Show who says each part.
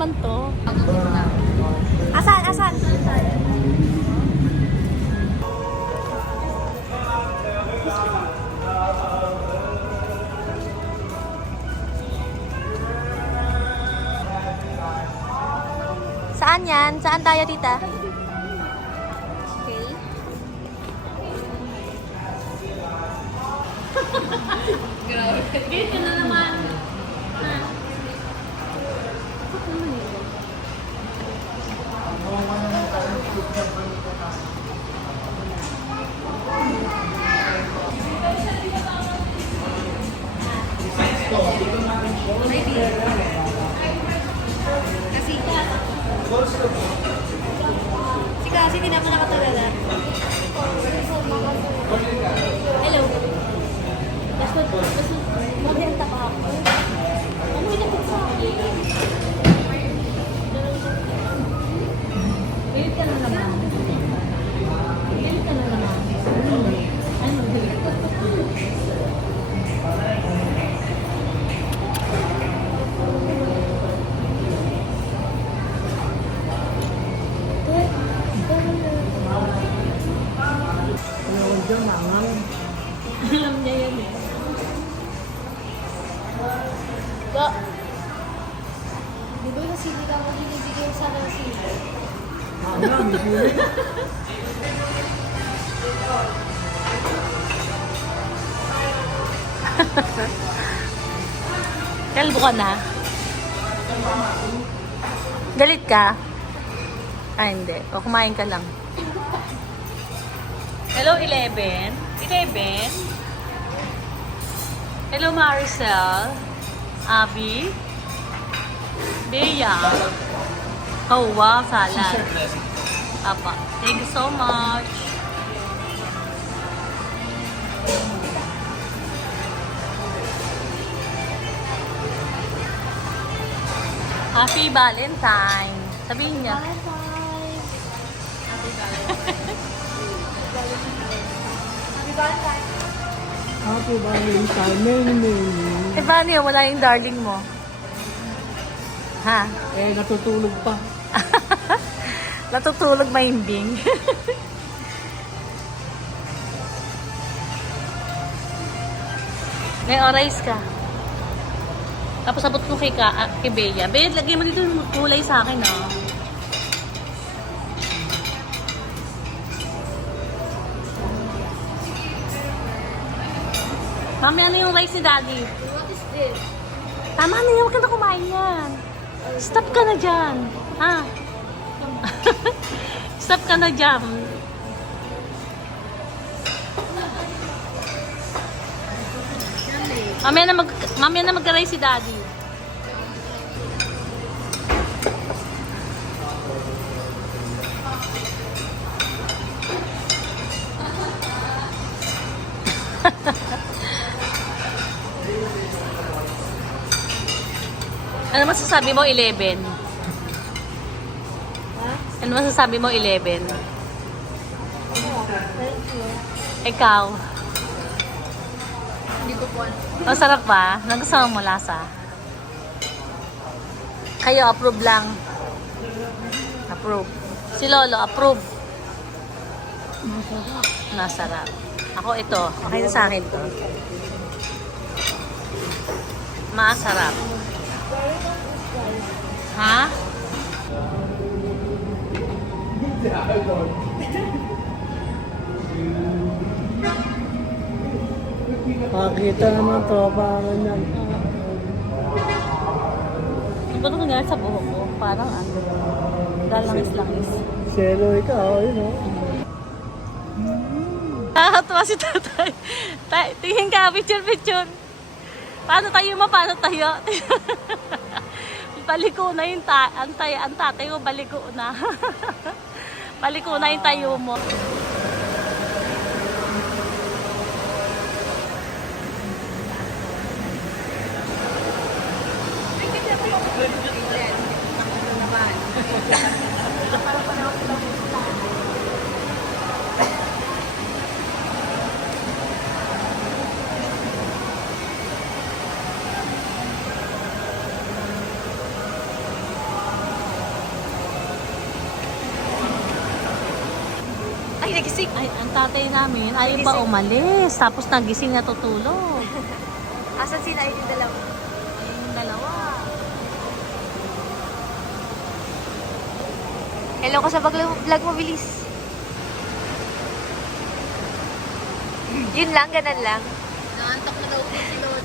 Speaker 1: naman to. Asan? Asan? Saan yan? Saan tayo, tita? Okay.
Speaker 2: Grabe. Gate na naman.
Speaker 1: Kasi hindi naman nakatulala. Ka mo binibigay sa ng sili?
Speaker 2: Kalbo ka na? Galit ka? Ah, hindi. O, kumain ka lang. Hello, 11. 11? Hello, Maricel. Abby. Bea. Oh, wow, salad. Apa. Thank you so much. Happy Valentine. Sabihin niya.
Speaker 1: Happy Valentine.
Speaker 3: Happy Valentine, many, many.
Speaker 2: Eh, paano yun? Wala yung darling mo. Ha?
Speaker 3: Eh, natutulog pa.
Speaker 2: Natutulog maimbing. May orais ka. Tapos abot ko kay, ka, ah, kay Bea. Bea, lagay mo dito yung kulay sa akin, ah. Mami, ano yung rice ni Daddy?
Speaker 1: What is this?
Speaker 2: Tama na yan, huwag ka na kumain yan. Stop ka na dyan. Ha? Stop ka na dyan. Mamaya na mag mamaya na mag si Daddy. Ano masasabi mo 11?
Speaker 1: Ha?
Speaker 2: Ano masasabi mo 11?
Speaker 1: Thank you.
Speaker 2: Ikaw?
Speaker 1: Hindi ko po alam.
Speaker 2: Masarap ba? Nagustuhan mo lasa? Kayo, approve lang. Approve. Si Lolo, approve. Masarap. Ako ito. Okay na sa akin to. Masarap. Ha?
Speaker 3: Pakita naman tropa naman yan.
Speaker 2: Ano ba nangyari sa buhok ko? Parang ano? Lalangis-langis.
Speaker 3: Selo ikaw, yun o.
Speaker 2: Nakakatawa si tatay. Ta- tingin ka, picture, picture. Paano tayo mo? Paano tayo? baliko na yung ta ang, tay ang tatay mo, baliko na. baliko na yung tayo mo.
Speaker 1: Ay, nagising.
Speaker 2: Ay, ang tatay namin, ayaw pa
Speaker 1: Nagising.
Speaker 2: umalis. Tapos nagising na tutulog.
Speaker 1: Asan sila yung dalawa?
Speaker 2: Yung dalawa.
Speaker 4: Hello ka sa vlog, vlog mo, bilis. Yun lang, ganun lang.
Speaker 1: Naantok na daw po si Lord.